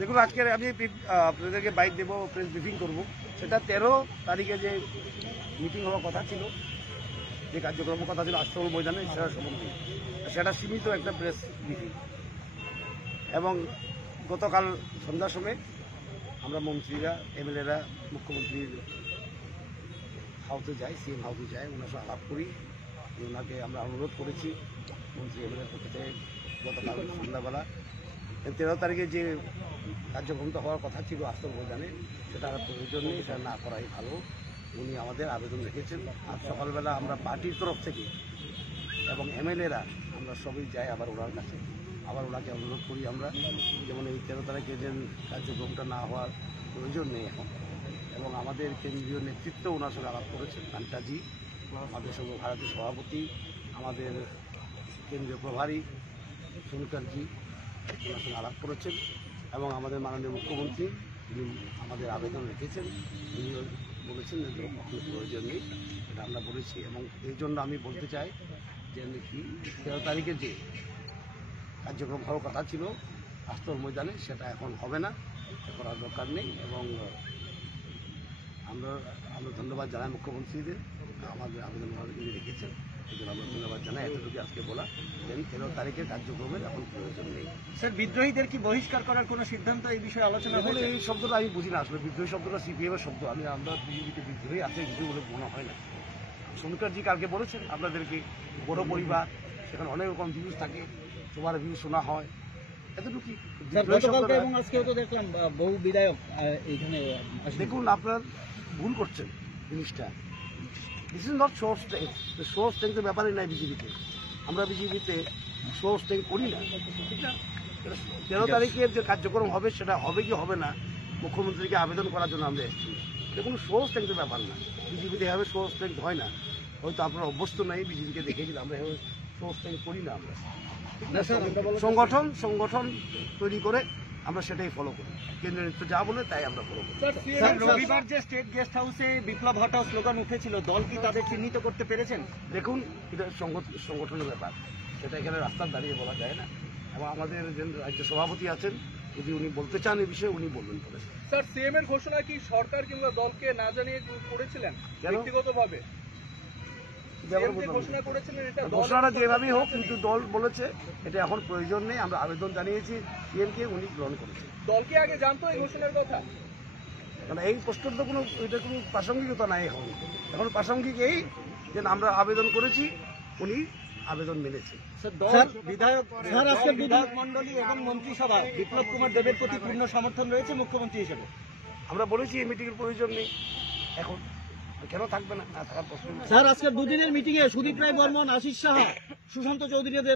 দেখুন, আজকে আমি আপনাদেরকে বাইক দেবো, প্রেস ব্রিফিং করবো। সেটা 13 তারিখে যে মিটিং হওয়ার কথা ছিল, যে কার্যক্রমের কথা ছিল আস্তরণ ময়দানে, সেটা সম্বন্ধে সেটা সীমিত একটা প্রেস ব্রিফিং। এবং গতকাল সন্ধ্যার সময় আমরা মন্ত্রীরা, এমএলএরা মুখ্যমন্ত্রীর হাউসে যাই, সিএম হাউসে যাই, ওনার সাথে আলাপ করি। ওনাকে আমরা অনুরোধ করেছি মন্ত্রী এমএলএর পক্ষ থেকে গতকাল সন্ধ্যাবেলা 13 তারিখে যে কার্যক্রমটা হওয়ার কথা ছিল আস্তর ময়দানে, সেটা আর প্রয়োজন নেই, সেটা না করাই ভালো। উনি আমাদের আবেদন রেখেছেন। আজ সকালবেলা আমরা পার্টির তরফ থেকে এবং এমএলএরা আমরা সবই যাই আবার ওনার কাছে, আবার ওনাকে অনুরোধ করি আমরা, যেমন এই 13 তারিখে যে কার্যক্রমটা না হওয়ার প্রয়োজন নেই এখন। এবং আমাদের কেন্দ্রীয় নেতৃত্ব ওনার সঙ্গে আলাপ করেছেন, কান্তাজি আমাদের সর্বভারতীয় সভাপতি, আমাদের কেন্দ্রীয় প্রভারী সোনকারজি ওনার সঙ্গে আলাপ করেছেন। এবং আমাদের মাননীয় মুখ্যমন্ত্রী তিনি আমাদের আবেদন রেখেছেন, উনিও বলেছেন যে কোনো প্রয়োজন নেই, এটা আমরা বলেছি। এবং এই জন্য আমি বলতে চাই যে 13 তারিখে যে কার্যক্রম হওয়ার কথা ছিল আস্তর ময়দানে, সেটা এখন হবে না, করার দরকার নেই। এবং আমরা ধন্যবাদ জানাই মুখ্যমন্ত্রীদের, আমাদের আবেদন তিনি রেখেছেন, এই জন্য আমরা ধন্যবাদ জানাই। এতটুকু আজকে বলা, 13 তারিখের কার্যক্রমের এখন প্রয়োজন নেই। স্যার, বিদ্রোহীদের কি বহিষ্কার করার কোনো সিদ্ধান্ত এই বিষয়ে আলোচনা হয়েছে? এই শব্দটা আমি বুঝি না আসলে। বিদ্রোহী শব্দটা সিপিএম এর শব্দ। আমরা বিজেপিতে বিদ্রোহী আছে কিছু বলে মনে হয় না। সোনকারজি কালকে বলেছেন আপনাদেরকে, বড় পরিবার, সেখানে অনেক রকম ভিউজ থাকে, সবার ভিউ শোনা হয়, এতটুকু। এবং আজকেও তো দেখলাম বহু বিধায়ক এইখানে। দেখুন, আপনার ভুল করছেন জিনিসটা। This is not show strength. শো স্ট্রেংথের ব্যাপারই নাই বিজেপিতে। আমরা বিজেপিতে শো স্ট্রেংথ করি না, ঠিক না? 13 তারিখের যে কার্যক্রম হবে, সেটা হবে কি হবে না, মুখ্যমন্ত্রীকে আবেদন করার জন্য আমরা এসেছি। এটা কোনো শো স্ট্রেংথের ব্যাপার না। বিজেপিতে এভাবে শো স্ট্রেংথ হয় না। হয়তো আপনারা অভ্যস্ত নাই, বিজেপিকে দেখেছিলাম, আমরা এভাবে শো স্ট্রেংথ করি না। আমরা সংগঠন তৈরি করে আমরা সেটাই ফলো করি। কেন্দ্রীয় নেতৃত্ব যা বলে তাই আমরা ফলো করি। রবিবার যে স্টেট গেস্ট হাউসে বিপ্লব হটাও স্লোগান উঠেছিল, দল কি তাদের চিহ্নিত করতে পেরেছেন? দেখুন, এটা সংগঠনের ব্যাপার, সেটা এখানে রাস্তার দাঁড়িয়ে বলা যায় না। এবং আমাদের যে রাজ্য সভাপতি আছেন, যদি উনি বলতে চান এই বিষয়ে, উনি বলবেন বলে। স্যার, সিএম এর ঘোষণা কি সরকার কিংবা দলকে না জানিয়ে করেছিলেন ব্যক্তিগতভাবে? ঘোষণাটা যেভাবেই হোক, কিন্তু দল বলেছে এটা এখন প্রয়োজন নেই। আমরা আবেদন জানিয়েছি সিএমকে, উনি গ্রহণ করেছেন। দল কি আগে জানতো এই ঘোষণার কথা? কারণ এই প্রশ্নের তো কোনো প্রাসঙ্গিকতা নাই এখন। এখন প্রাসঙ্গিক এই যে আমরা আবেদন করেছি, উনি আবেদন মেনেছে। বিধায়ক মন্ডলী এবং মন্ত্রিসভা বিপ্লব কুমার দেবের প্রতি পূর্ণ সমর্থন রয়েছে মুখ্যমন্ত্রী হিসেবে। আমরা বলেছি এই মিটিং এর প্রয়োজন নেই, এখন কেন থাকবে না? থাকার প্রশ্ন। স্যার, আজকে দুদিনের মিটিং এ সুদীপ রায় বর্মন, আশিস সাহা, সুশান্ত চৌধুরী